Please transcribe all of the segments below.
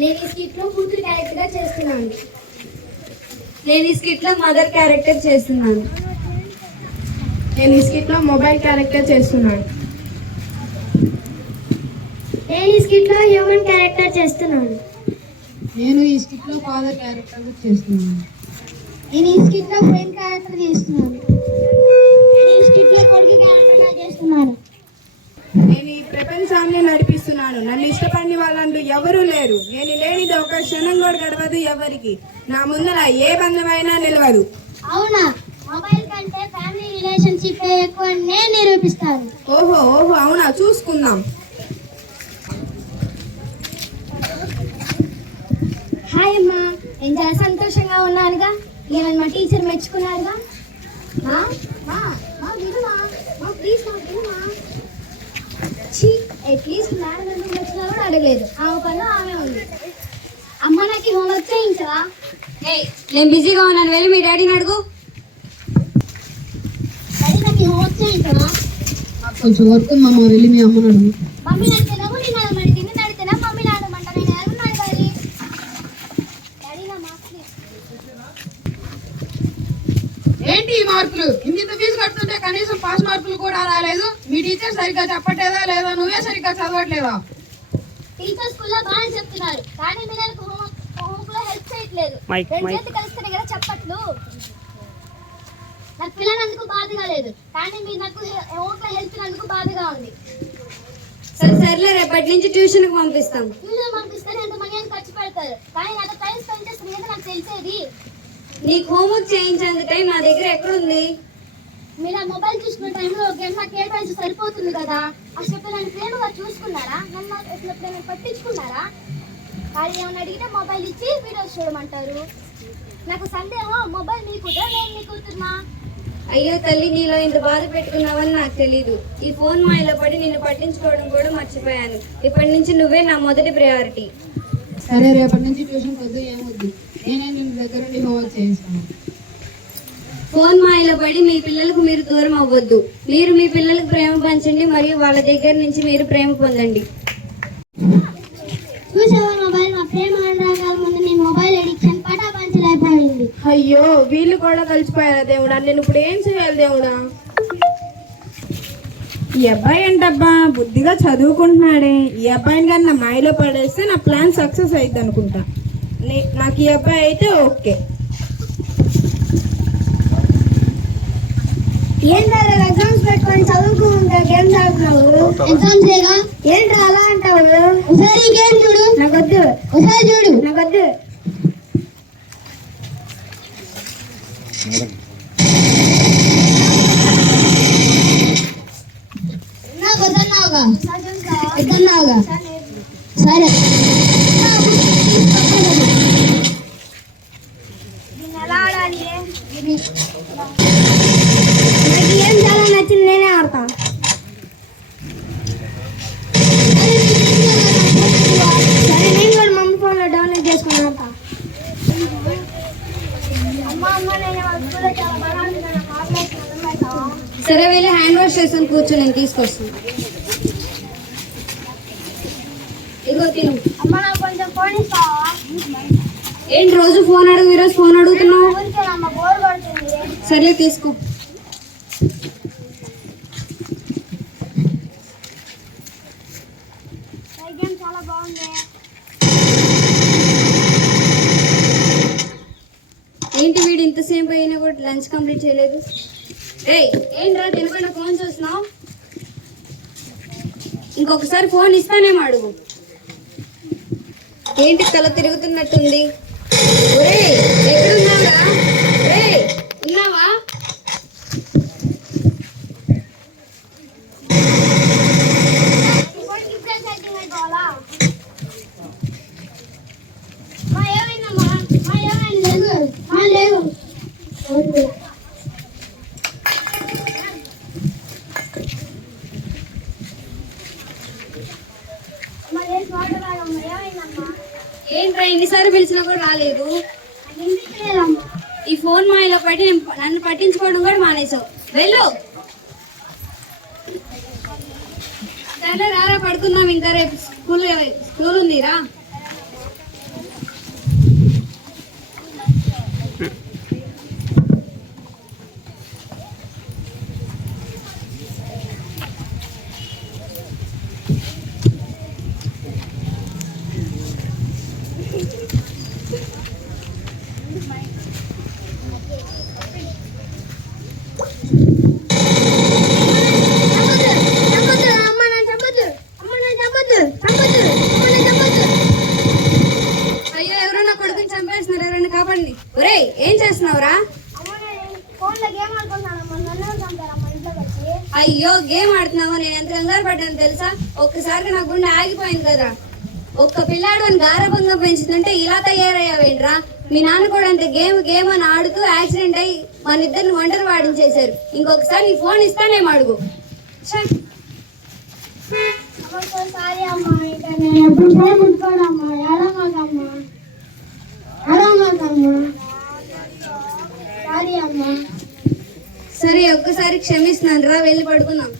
నేను ఈ స్కిట్ లో కూతురు క్యారెక్టర్ గా చేస్తున్నాను. నేను ఈ స్కిట్ లో మదర్ క్యారెక్టర్ చేస్తున్నాను. నేను ఈ స్కిట్ లో మొబైల్ క్యారెక్టర్ చేస్తున్నాను. నేను ఈ స్కిట్ లో హ్యూమన్ క్యారెక్టర్ చేస్తున్నాను. నేను ఈ స్కిట్ లో ఫాదర్ క్యారెక్టర్ చేస్తున్నాను. నేను ఈ స్కిట్ లో ఫ్రెండ్ క్యారెక్టర్ చేస్తున్నాను. నేను ఈ స్కిట్ లో కొడుకు క్యారెక్టర్ గా చేస్తున్నాను. నేను ఈ ప్రపంచాన్ని నడిపిస్తున్నాను. నన్ను ఇష్టపడిన వాళ్ళంటూ ఎవరూ లేరు. నేను లేనిది ఒక క్షణం కూడా గడవదు ఎవరికి. నా ముందర ఏ బంధమైనా నిలవదు. అవునా? మొబైల్ కంటే ఫ్యామిలీ రిలేషన్షిప్ ఎక్కువ నేను నిరూపిస్తాను. ఓహో ఓహో అవునా, చూసుకుందాం. హాయ్ అమ్మా, నేను చాలా సంతోషంగా ఉన్నానుగా. నేను మా టీచర్ మెచ్చుకున్నారుగా. అట్లీస్ట్ మేడం ఎందుకు మెచ్చినా కూడా అడగలేదు. ఆమె పనిలో ఆమె ఉంది. అమ్మ నాకు హోంవర్క్ చేయించవా? నేను బిజీగా ఉన్నాను, వెళ్ళి మీ డాడీని అడుగు. డాడీ నాకు హోంవర్క్ చేయించవా? కొంచెం వర్క్ ఉందమ్మా, వెళ్ళి మీ అమ్మని అడుగు. మమ్మీ నడితేనేమో నేను అడగమంటే నిన్ను నడితేనా మమ్మీ అడగమంటా? నేను ఎవరిని అడగాలి? డాడీ నా మార్క్స్ ఏంటి ఈ మార్కులు? ఇంత ఫీజు కడుతుంటే కనీసం పాస్ మార్కులు కూడా రాలేదు. మీ టీచర్ సరిగ్గా చెప్పట్లేదా లేదా నువ్వే సరిగ్గా చదవట్లేదా? టీచర్ స్కూల్లో బాగా చెప్తున్నారు, కానీ మీరు హోంవర్క్ లో హెల్ప్ చేయట్లేదు. రెండు చేతి కలిస్తేనే కదా చెప్పట్లు. నాకు పిల్లనందుకు బాధగా లేదు, కానీ మీరు నాకు హోంవర్క్ లో హెల్ప్ చేసినందుకు బాధగా ఉంది. సర్లే, రేపటి నుంచి ట్యూషన్ కి పంపిస్తాం. ట్యూషన్ పంపిస్తే ఎంత మనీ అని ఖర్చు పెడతారు, కానీ నాతో టైం స్పెండ్ చేస్తే కదా నాకు తెలిసేది. నీకు హోంవర్క్ చేయించేంత టైం నా దగ్గర ఎక్కడుంది? మీరు ఆ మొబైల్ చూసుకున్న టైంలో ఒక గంట కేటాయించి సరిపోతుంది కదా. అసలు నన్ను ప్రేమగా చూసుకున్నారా? నన్ను ఎప్పుడైనా పట్టించుకున్నారా? వాళ్ళు ఏమైనా అడిగితే మొబైల్ ఇచ్చి వీడియోస్ చూడమంటారు. నాకు సందేహం, మొబైల్ మీ కూతురా నేను మీ కూతురునా? అయ్యో తల్లి, నీలో ఇంత బాధ పెట్టుకున్నావని నాకు తెలీదు. ఈ ఫోన్ మాయలో పడి నిన్ను పట్టించుకోవడం కూడా మర్చిపోయాను. ఇప్పటి నుంచి నువ్వే నా మొదటి ప్రయారిటీ. సరే, రేపటి నుంచి ట్యూషన్ వద్దు, ఏమొద్దు. నేనే నిన్ను దగ్గర నుండి హోంవర్క్ చేయిస్తాను. ఫోన్ మాయలో పడి మీ పిల్లలకు మీరు దూరం అవ్వద్దు. మీరు మీ పిల్లలకు ప్రేమ పంచండి, మరియు వాళ్ళ దగ్గర నుంచి మీరు ప్రేమ పొందండి. చూసావా మొబైల్? మా ప్రేమ అనురాగాల ముందు నీ మొబైల్ ఎడిక్షన్ పటాపంచలైపోయింది. అయ్యో, వీళ్ళు కూడా కలిసిపోయారా దేవుడా? నేను ఇప్పుడు ఏం చేయాలి దేవుడా? ఈ అబ్బాయి ఏంటబ్బా బుద్ధిగా చదువుకుంటున్నాడే. ఈ అబ్బాయిని కానీ నా మాయలో పడేస్తే నా ప్లాన్ సక్సెస్ అయింది అనుకుంటా. నాకు ఈ అబ్బాయి అయితే ఓకే. ఏంటారా ఎగ్జామ్స్ పెట్టుకొని చదువుకుంటా గేమ్స్ ఆడుతున్నావు? ఎగ్జామ్స్ లేగా ఏంట్రా అలా అంటావు? ఒకసారి గేమ్ చూడు. నాకొద్దు. ఒకసారి చూడు. నాకొద్దు. వద్దన్నావుగా. సరే, ఎలా ఆడాలి? నాకు ఏం చాలా నచ్చింది, నేనే ఆడతా. సరే, నేను కూడా మమ్మీ ఫోన్ లో డౌన్లోడ్ చేసుకుని ఆడతా. సరే, వెళ్ళి హ్యాండ్ వాష్ చేసుకుని కూర్చో, నేను తీసుకొస్తాను. ఇగో తిను. అమ్మ నాకు కొంచెం ఫోన్ ఇస్తావా? ఏంటి రోజు ఫోన్ అడుగు, ఈరోజు ఫోన్ అడుగుతున్నావు? ఊరికేనమ్మ, బోర్ పడుతుంది. సర్లే, తీసుకో. గేమ్ చాలా బాగుంది. ఏంటి వీడు ఇంతసేపు అయినా కూడా లంచ్ కంప్లీట్ చేయలేదు? ఏంట్రా తినకుండా ఫోన్ చూస్తున్నావు? ఇంకొకసారి ఫోన్ ఇస్తానేమో అడుగు. ఏంటి తల తిరుగుతున్నట్టుంది? ఎక్కడున్నావా? ఉన్నావా? ఏంట్రా ఎన్నిసార్లు పిలిచినా కూడా రాలేదు? ఈ ఫోన్ మాయలో పడి నన్ను పట్టించుకోవడం కూడా మానేసావు. వెళ్ళు. సరే రారా, పడుకుందాం. ఇంకా రేపు స్కూల్ ఉందిరా. చెప్తున్నావో నేను ఎంత కంగారు పడ్డాను తెలుసా? ఒక్కసారిగా నా గుండె ఆగిపోయింది కదా. ఒక్క పిల్లాడు అని గారభంగా పెంచుతుంటే ఇలా తయారయ్యావేంట్రా? మీ నాన్న కూడా అంతే గేమ్ అని ఆడుతూ యాక్సిడెంట్ అయ్యి మన ఇద్దరిని ఒంటరి వాడించేశారు. ఇంకొకసారి నీ ఫోన్ ఇస్తానేమో అడుగు. సారీ అమ్మా, ఇంకా నేను ఎప్పుడు ఫోన్ ముట్టుకోనమ్మా. ఎడమాకమ్మా, సారీ అమ్మా. సరే ఒక్కసారి క్షమిస్తున్నాను రా, వెళ్ళి పడుకుందాం.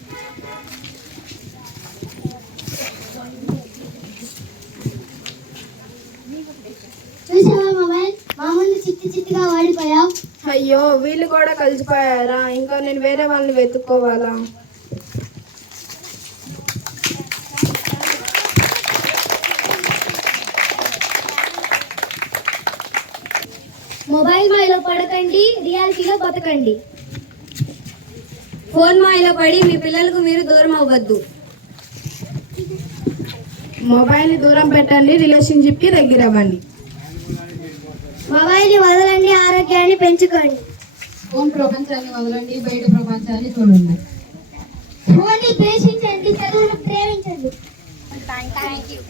చూసావా మొబైల్, మా ముందు చిత్తుగా వాడిపోయావు. అయ్యో వీళ్ళు కూడా కలిసిపోయారా? ఇంకా నేను వేరే వాళ్ళని వెతుక్కోవాలా? మొబైల్ మాయలో పడకండి, రియాలిటీలో బతకండి. ఫోన్ మాయలో పడి మీ పిల్లలకు మీరు దూరం అవ్వద్దు. మొబైల్ దూరం పెట్టండి, రిలేషన్షిప్ కి దగ్గర అవ్వండి. మొబైల్ వదలండి, ఆరోగ్యాన్ని పెంచుకోండి. ఫోన్ ప్రపంచాన్ని వదలండి, బయట ప్రపంచాన్ని చూడండి. ఫోన్ని ద్వేషించండి, చదువును ప్రేమించండి. Thank you.